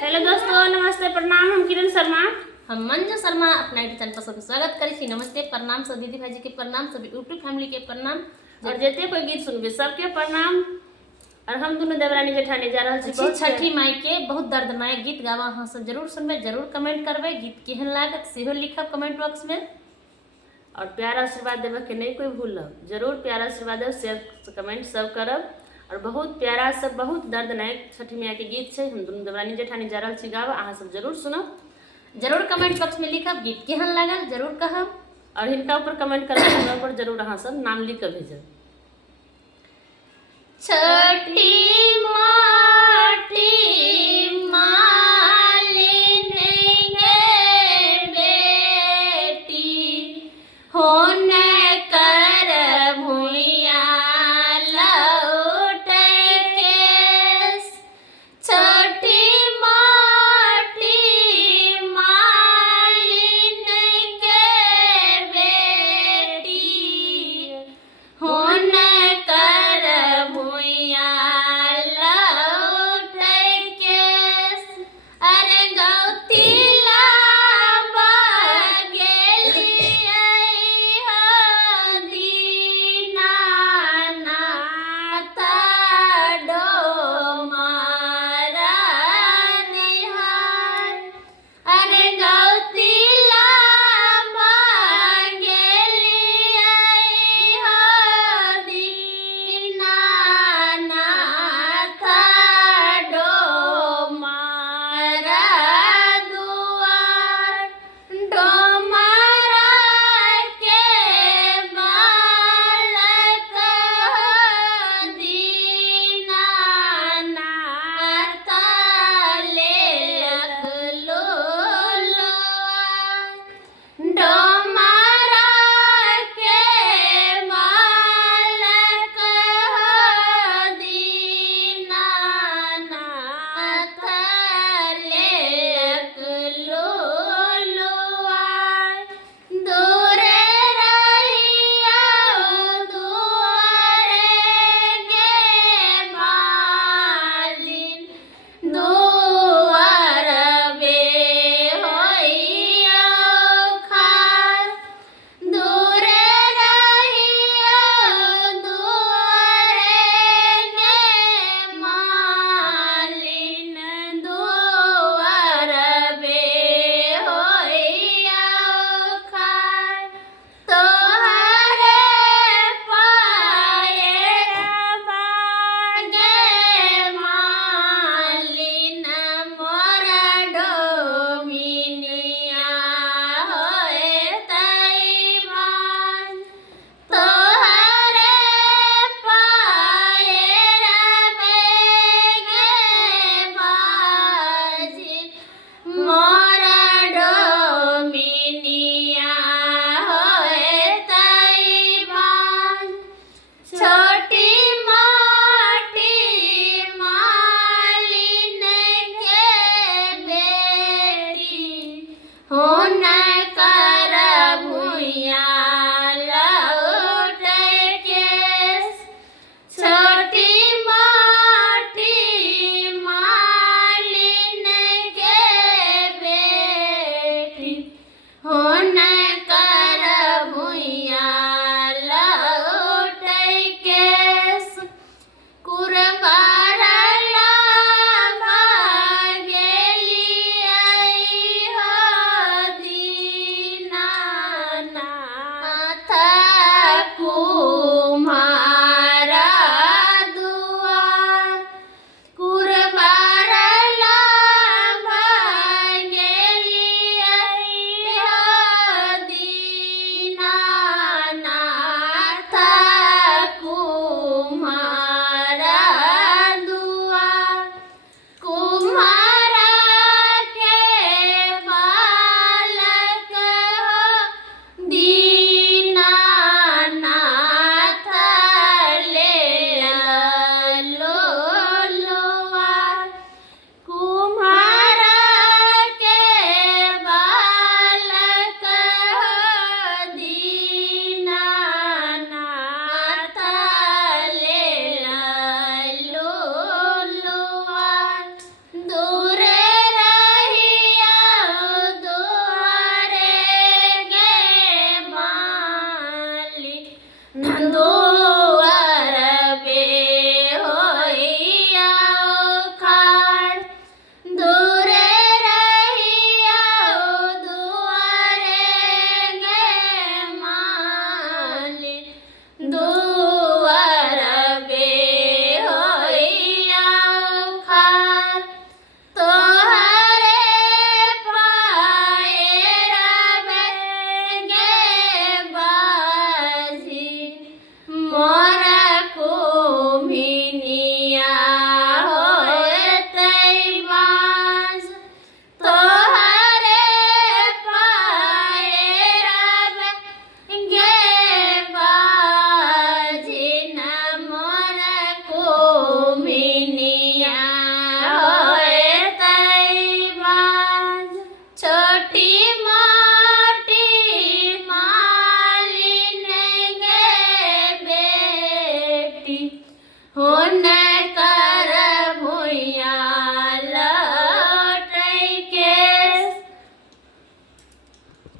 Hello दोस्तों, नमस्ते, प्रणाम। हम किरण शर्मा, हम मंजू शर्मा अपना यूट्यूब चैनल पर सबके स्वागत करी छी। नमस्ते, प्रणाम सब दीदी भाई जी के प्रणाम, सभी यूट्यूब फैमिली के प्रणाम और जते कोई गीत सुनबे सबके प्रणाम। और हम दोनों देवरानी जेठानी जा रहल छी बहुत छठी माई के बहुत दर्दनायक गीत गावा अहाँ सब जरूर सुनबे, जरूर कमेंट करबे, गीत केहन लागत सेहो लिखब कमेंट बॉक्स में। और प्यार आशीर्वाद देवे के नहीं कोई भूलब, जरूर प्यार आशीर्वाद देव, शेयर कमेंट सब करब। और बहुत प्यारा सब बहुत दर्दनायक छठी मैया के गीत है, हम दोनों देवरानी जेठानी जा रहल छी गावा, अहाँ सब जरूर सुनब, जरूर कमेंट बॉक्स में लिखब गीत केहन लागल जरूर कहब। और हिनका ऊपर कमेंट करब, हमरा ऊपर जरूर अहाँ सब नाम लिख के भेजब। छठी माँ